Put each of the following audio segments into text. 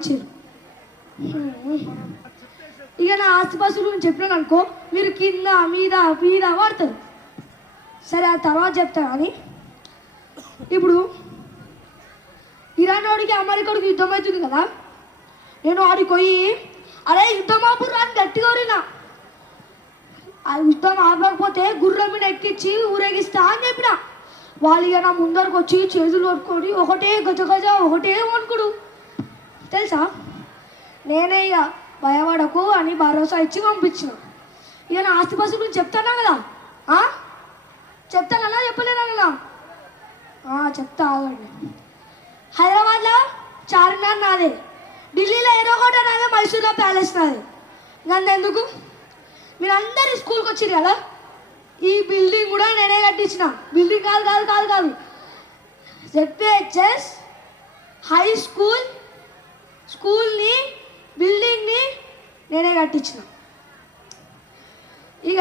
ఇచ్చారు. ఇక నా ఆస్తిపాస్తుల గురించి చెప్పినాను అనుకో, మీరు కింద మీద మీద వాడతారు. సరే ఆ తర్వాత చెప్తా. కానీ ఇప్పుడు ఇరాన్ వాడికి అమెరికాడికి యుద్ధం అవుతుంది కదా, నేను ఆడికి పోయి అరే యుద్ధం ఆపురు అని గట్టిగా ఊరినా. ఆ యుద్ధం ఆగకపోతే గుర్రం మీద ఎక్కించి ఊరేగిస్తా అని చెప్పిన. వాళ్ళు ఇక నా ముందరకు వచ్చి చేతులు పట్టుకొని ఒకటే గజ గజ ఒకటే వణుకుడు తెలుసా. నేనే ఇక భయపడకు అని భరోసా ఇచ్చి పంపించిన. ఇక నా ఆస్తిపాస్తుల గురించి చెప్తానా కదా, చెప్తానన్నా చెప్పలేనా? చెప్తా ఆగండి. హైదరాబాద్లో చార్మినార్ నాదే, ఢిల్లీలో ఎర్రకోట నాదే, మైసూర్లో ప్యాలెస్ నాదే. నన్నెందుకు? మీరు అందరు స్కూల్కి వచ్చారు కదా, ఈ బిల్డింగ్ కూడా నేనే కట్టించిన. బిల్డింగ్ కాదు కాదు కాదు కాదు జెడ్పిహెచ్ఎస్ హై స్కూల్ని బిల్డింగ్ని నేనే కట్టించిన. ఇక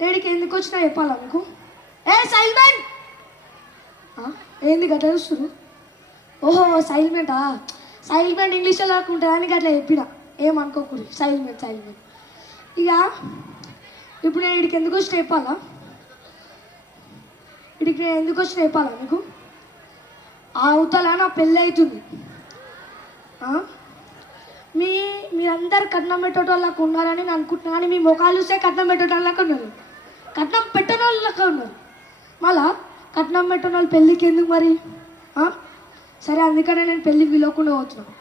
నేడికి ఎందుకు వచ్చినా చెప్పాలా మీకు? సైల్మెంట్ ఏంది గట్లా చూస్తున్నారు? ఓహో సైల్మెంటా? సైల్మెంట్ ఇంగ్లీష్లో కాకుంటుంది అని అట్లా చెప్పిన, ఏమనుకోకూడదు. సైల్మెంట్. ఇక ఇప్పుడు నేను ఇక్కడికి ఎందుకు వచ్చినా చెప్పాలా? ఇక్కడికి నేను ఎందుకు వచ్చినా చెప్పాలా మీకు? ఆ అవతల నా పెళ్ళి అవుతుంది. మీరందరు కట్నం పెట్టేటోళ్ళకి ఉన్నారని నేను అనుకుంటున్నాను, కానీ మీ ముఖాలు చూస్తే కట్నం పెట్టేటోళ్ళకి ఉన్నారు, కట్నం పెట్టేటోళ్ళకి ఉన్నారు. మళ్ళా కట్నం పెట్టిన వాళ్ళు పెళ్ళికి ఎందుకు మరి? సరే అందుకనే నేను పెళ్ళికి పిలవకుండా పోతున్నాను.